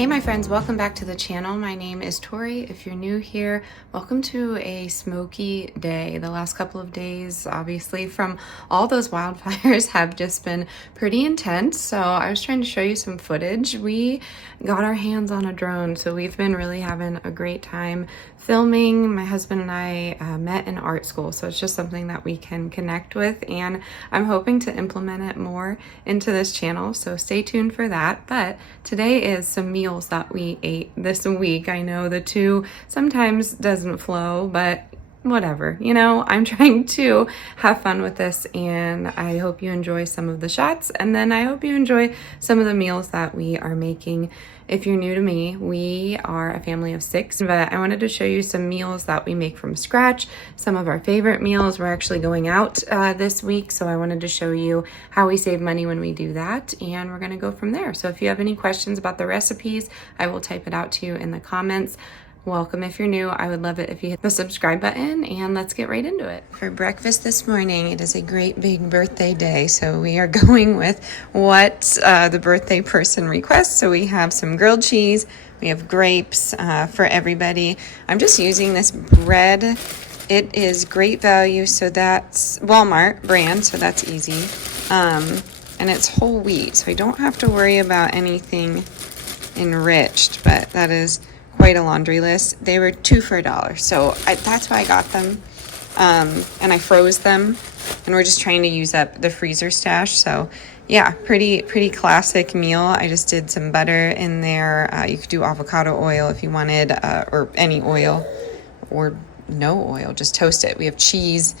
Hey my friends, welcome back to the channel. My name is Tori. If you're new here, welcome to a smoky day. The last couple of days, obviously, from all those wildfires have just been pretty intense. So I was trying to show you some footage. We got our hands on a drone, so we've been really having a great time filming. My husband and I met in art school, so it's just something that we can connect with, and I'm hoping to implement it more into this channel, so stay tuned for that. But today is some meals that we ate this week. I know the two sometimes doesn't flow, but whatever, you know, I'm trying to have fun with this, and I hope you enjoy some of the shots, and then I hope you enjoy some of the meals that we are making. If you're new to me, we are a family of 6, but I wanted to show you some meals that we make from scratch, some of our favorite meals. We're actually going out this week, so I wanted to show you how we save money when we do that, and we're gonna go from there. So if you have any questions about the recipes, I will type it out to you in the comments. Welcome if you're new. I would love it if you hit the subscribe button, and let's get right into it. For breakfast this morning, it is a great big birthday day, so we are going with what the birthday person requests. So we have some grilled cheese, we have grapes for everybody. I'm just using this bread. It is great value, so that's Walmart brand, so that's easy. And it's whole wheat, so I don't have to worry about anything enriched, but that is quite a laundry list. They were 2 for $1, so that's why I got them, and I froze them, and we're just trying to use up the freezer stash. So yeah, pretty classic meal. I just did some butter in there. You could do avocado oil if you wanted, or any oil, or no oil, just toast it. We have cheese,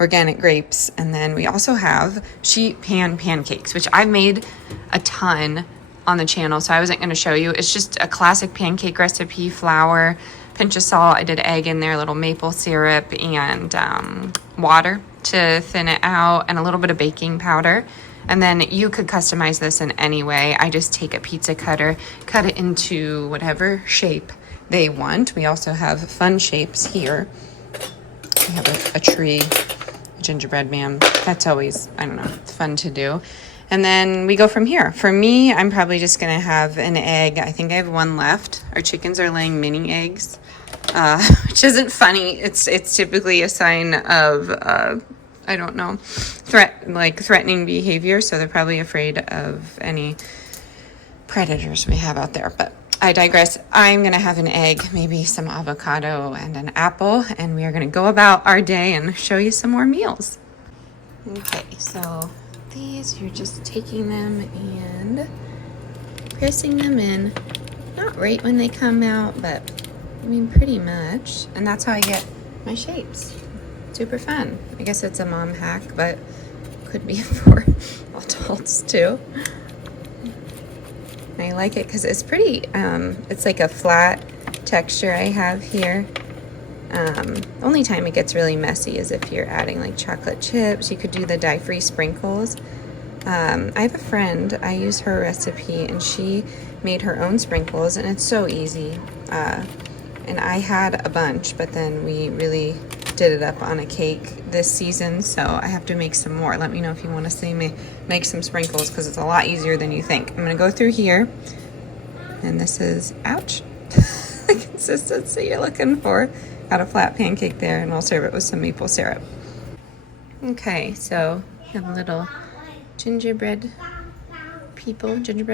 organic grapes, and then we also have sheet pan pancakes, which I've made a ton on the channel, so I wasn't going to show you. It's just a classic pancake recipe: flour, pinch of salt, I did egg in there, a little maple syrup, and water to thin it out, and a little bit of baking powder. And then you could customize this in any way. I just take a pizza cutter, cut it into whatever shape they want. We also have fun shapes here. We have a tree, a gingerbread man. That's always, I don't know, it's fun to do. And then we go from here. For me, I'm probably just gonna have an egg. I think I have one left. Our chickens are laying mini eggs, which isn't funny. It's typically a sign of, I don't know, threatening behavior. So they're probably afraid of any predators we have out there. But I digress. I'm gonna have an egg, maybe some avocado and an apple, and we are gonna go about our day and show you some more meals. Okay, so these, you're just taking them and pressing them in, not right when they come out, but I mean pretty much, and that's how I get my shapes. Super fun. I guess it's a mom hack, but could be for adults too. I like it because it's pretty, it's like a flat texture I have here. Only time it gets really messy is if you're adding like chocolate chips. You could do the dye-free sprinkles. I have a friend, I use her recipe, and she made her own sprinkles, and it's so easy. And I had a bunch, but then we really did it up on a cake this season, so I have to make some more. Let me know if you want to see me make some sprinkles, because it's a lot easier than you think. I'm going to go through here, and this is, ouch, the consistency you're looking for. Got a flat pancake there, and we'll serve it with some maple syrup. Okay, so we have a little gingerbread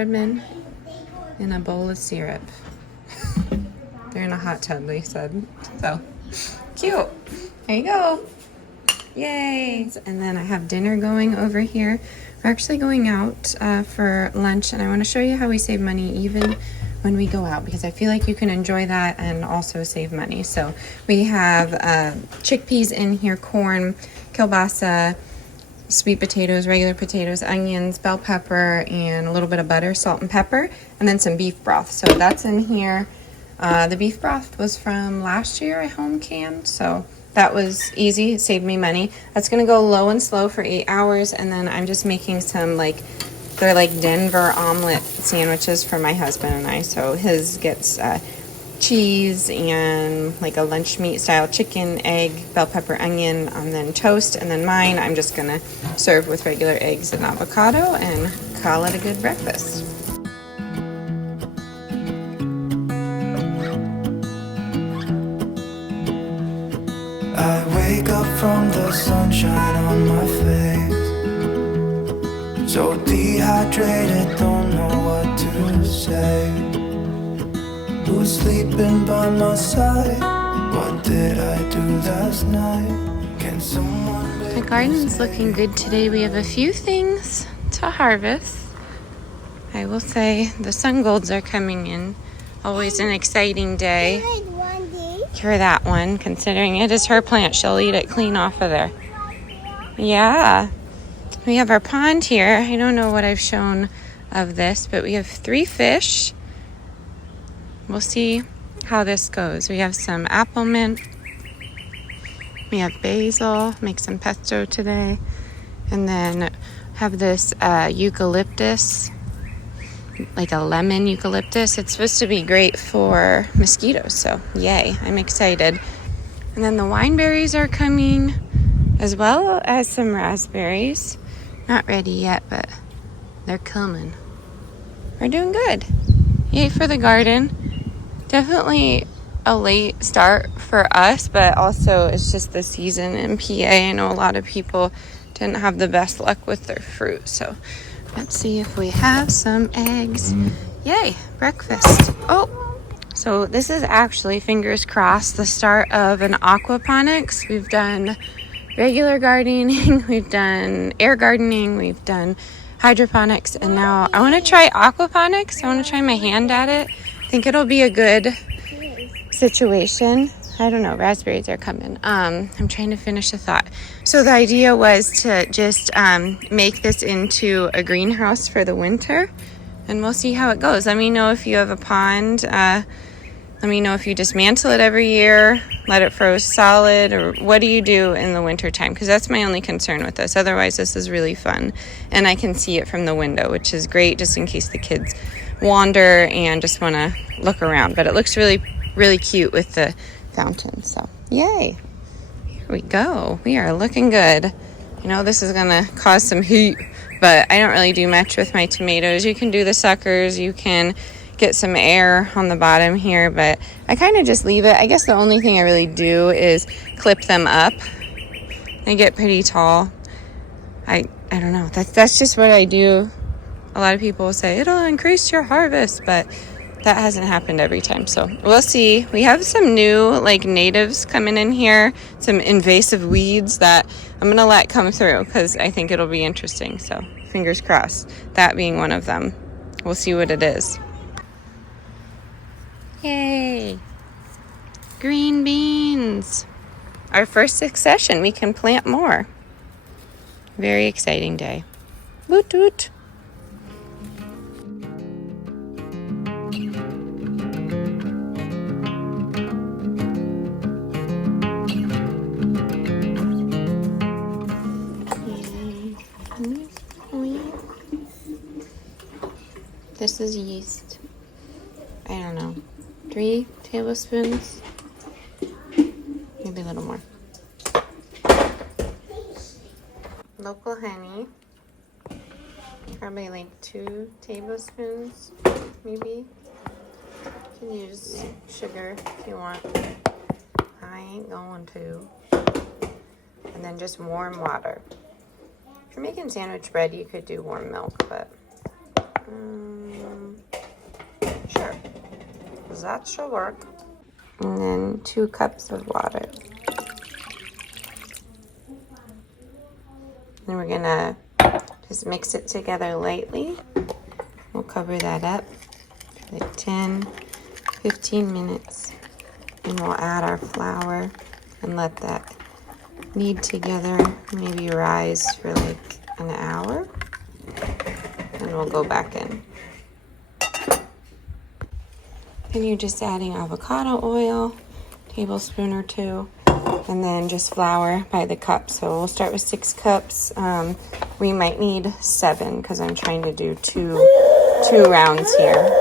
men, in a bowl of syrup. They're in a hot tub, they said. So cute. There you go. Yay. And then I have dinner going over here. We're actually going out for lunch, and I want to show you how we save money even when we go out, because I feel like you can enjoy that and also save money. So we have chickpeas in here, corn, kielbasa, sweet potatoes, regular potatoes, onions, bell pepper, and a little bit of butter, salt and pepper, and then some beef broth. So that's in here. The beef broth was from last year I home canned, so that was easy. It saved me money. That's gonna go low and slow for 8 hours, and then I'm just making some they're like Denver omelet sandwiches for my husband and I. So his gets cheese and like a lunch meat style chicken, egg, bell pepper, onion, and then toast. And then mine, I'm just gonna serve with regular eggs and avocado and call it a good breakfast. the sunshine on my face. So dehydrated, don't know what to say. Who's sleeping by my side? What did I do last night? Can someone... The garden's looking good today. We have a few things to harvest. I will say the sun golds are coming in. Always an exciting day for that one, considering it is her plant. She'll eat it clean off of there. Yeah. We have our pond here. I don't know what I've shown of this, but we have 3 fish. We'll see how this goes. We have some apple mint. We have basil. Make some pesto today. And then have this eucalyptus, like a lemon eucalyptus. It's supposed to be great for mosquitoes, so yay, I'm excited. And then the wineberries are coming, as well as some raspberries. Not ready yet, but they're coming. We're doing good. Yay for the garden. Definitely a late start for us, but also it's just the season in PA. I know a lot of people didn't have the best luck with their fruit, so let's see if we have some eggs. Yay, breakfast. Oh, so this is actually, fingers crossed, the start of an aquaponics. We've done regular gardening, we've done air gardening, we've done hydroponics, and now I want to try aquaponics. I want to try my hand at it. I think it'll be a good situation. I don't know, raspberries are coming. I'm trying to finish a thought. So the idea was to just make this into a greenhouse for the winter, and we'll see how it goes. Let me know if you have a pond. Let me know if you dismantle it every year, let it froze solid, or what do you do in the winter time? Because that's my only concern with this. Otherwise, this is really fun, and I can see it from the window, which is great just in case the kids wander and just want to look around. But it looks really, really cute with the fountain, so yay. Here we go. We are looking good. You know, this is gonna cause some heat, but I don't really do much with my tomatoes. You can do the suckers, you can get some air on the bottom here, but I kind of just leave it. I guess the only thing I really do is clip them up. They get pretty tall. I don't know. That's just what I do. A lot of people will say it'll increase your harvest, but that hasn't happened every time, so we'll see. We have some new like natives coming in here, some invasive weeds that I'm gonna let come through because I think it'll be interesting, so fingers crossed, that being one of them. We'll see what it is. Yay, green beans, our first succession. We can plant more. Very exciting day. Woot woot. This is yeast. I don't know. 3 tablespoons. Maybe a little more. Local honey. Probably like 2 tablespoons, maybe. You can use sugar if you want. I ain't going to. And then just warm water. If you're making sandwich bread, you could do warm milk, but sure, that should work. And then 2 cups of water. And we're gonna just mix it together lightly. We'll cover that up for like 10-15 minutes. And we'll add our flour and let that knead together, maybe rise for like an hour. And we'll go back in. And you're just adding avocado oil, tablespoon or 2, and then just flour by the cup. So we'll start with 6 cups. We might need 7 because I'm trying to do two rounds here.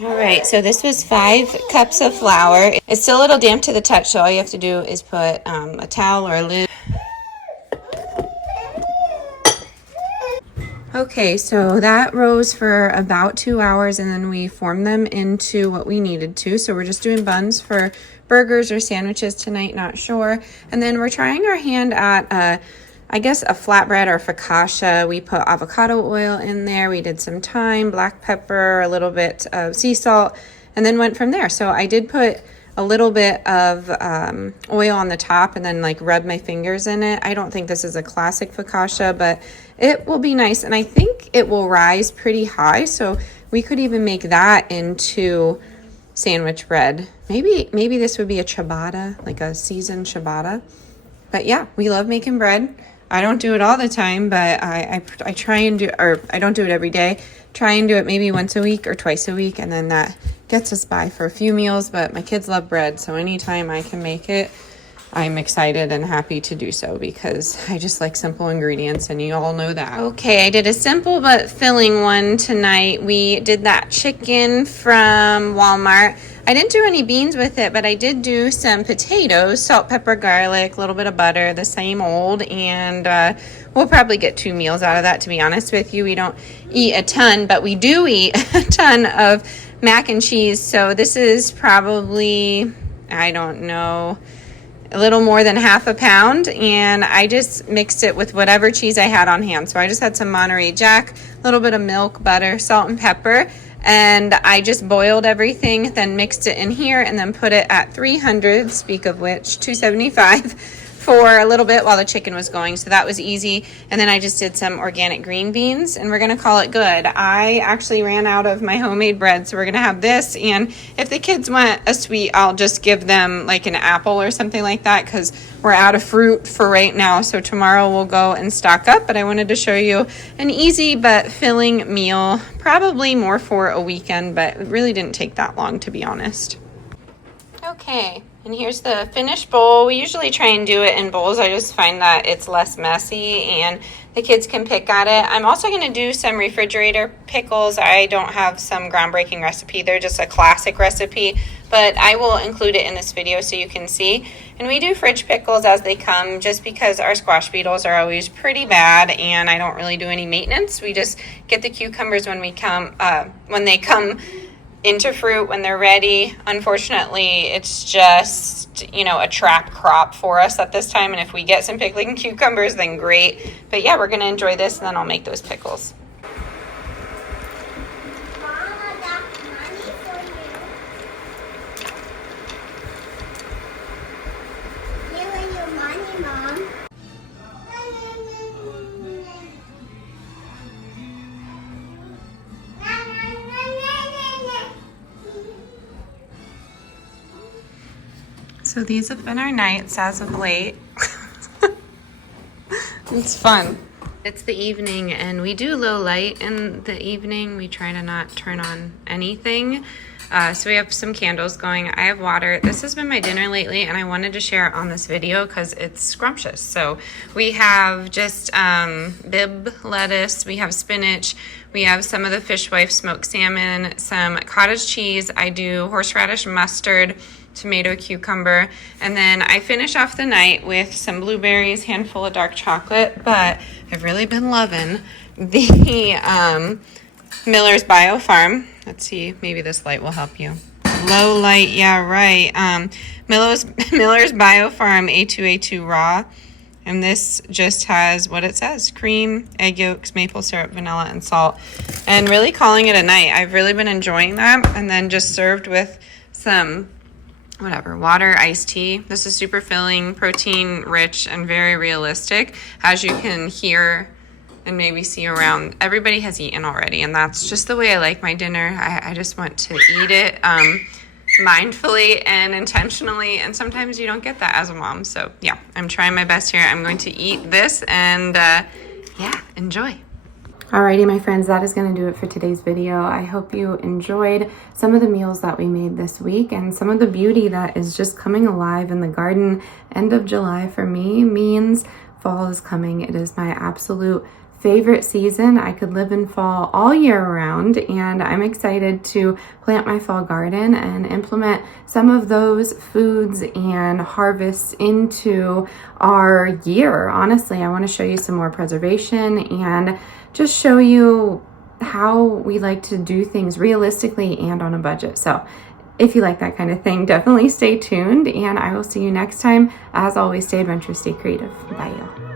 All right, so this was 5 cups of flour. It's still a little damp to the touch, so all you have to do is put a towel or a lid. Okay, so that rose for about 2 hours, and then we formed them into what we needed to. So we're just doing buns for burgers or sandwiches tonight, not sure. And then we're trying our hand at, I guess, a flatbread or focaccia. We put avocado oil in there. We did some thyme, black pepper, a little bit of sea salt, and then went from there. So I did put a little bit of oil on the top and then like rub my fingers in it. I don't think this is a classic focaccia, but it will be nice. And I think it will rise pretty high. So we could even make that into sandwich bread. Maybe this would be a ciabatta, like a seasoned ciabatta. But yeah, we love making bread. I don't do it all the time, but I try and do, or I don't do it every day. Try and do it maybe once a week or twice a week, and then that gets us by for a few meals. But my kids love bread, so anytime I can make it, I'm excited and happy to do so because I just like simple ingredients, and you all know that. Okay, I did a simple but filling one tonight. We did that chicken from Walmart. I didn't do any beans with it, but I did do some potatoes, salt, pepper, garlic, a little bit of butter, the same old, and we'll probably get 2 meals out of that, to be honest with you. We don't eat a ton, but we do eat a ton of mac and cheese, so this is probably, I don't know, a little more than half a pound, and I just mixed it with whatever cheese I had on hand. So I just had some Monterey Jack, a little bit of milk, butter, salt, and pepper, and I just boiled everything, then mixed it in here, and then put it at 300, speak of which, 275, for a little bit while the chicken was going. So that was easy. And then I just did some organic green beans, and we're gonna call it good. I actually ran out of my homemade bread, so we're gonna have this, and if the kids want a sweet, I'll just give them like an apple or something like that, because we're out of fruit for right now. So tomorrow we'll go and stock up, but I wanted to show you an easy but filling meal, probably more for a weekend, but it really didn't take that long, to be honest. Okay, and here's the finished bowl. We usually try and do it in bowls. I just find that it's less messy and the kids can pick at it. I'm also going to do some refrigerator pickles. I don't have some groundbreaking recipe. They're just a classic recipe, but I will include it in this video so you can see. And we do fridge pickles as they come, just because our squash beetles are always pretty bad and I don't really do any maintenance. We just get the cucumbers when they come into fruit when they're ready. Unfortunately, it's just, you know, a trap crop for us at this time, and if we get some pickling cucumbers, then great. But yeah, we're gonna enjoy this, and then I'll make those pickles. Mama got money for you. Give me your money, Mom. So these have been our nights as of late. It's fun. It's the evening, and we do low light in the evening. We try to not turn on anything. So we have some candles going. I have water. This has been my dinner lately, and I wanted to share it on this video because it's scrumptious. So we have just bib lettuce. We have spinach. We have some of the Fishwife smoked salmon, some cottage cheese. I do horseradish mustard, tomato, cucumber, and then I finish off the night with some blueberries, handful of dark chocolate. But I've really been loving the Miller's Bio Farm. Let's see, maybe this light will help you. Low light, yeah, right. Miller's Bio Farm A2A2 Raw. And this just has what it says: cream, egg yolks, maple syrup, vanilla, and salt. And really calling it a night. I've really been enjoying that. And then just served with some water, iced tea. This is super filling, protein rich, and very realistic. As you can hear and maybe see around, everybody has eaten already, and that's just the way I like my dinner. I just want to eat it mindfully and intentionally, and sometimes you don't get that as a mom. So yeah, I'm trying my best here. I'm going to eat this, and yeah, enjoy. Alrighty, my friends, that is going to do it for today's video. I hope you enjoyed some of the meals that we made this week and some of the beauty that is just coming alive in the garden. End of July for me means fall is coming. It is my absolute favorite season. I could live in fall all year round, and I'm excited to plant my fall garden and implement some of those foods and harvests into our year. Honestly, I want to show you some more preservation and just show you how we like to do things realistically and on a budget. So if you like that kind of thing, definitely stay tuned, and I will see you next time. As always, stay adventurous, stay creative. Bye, y'all.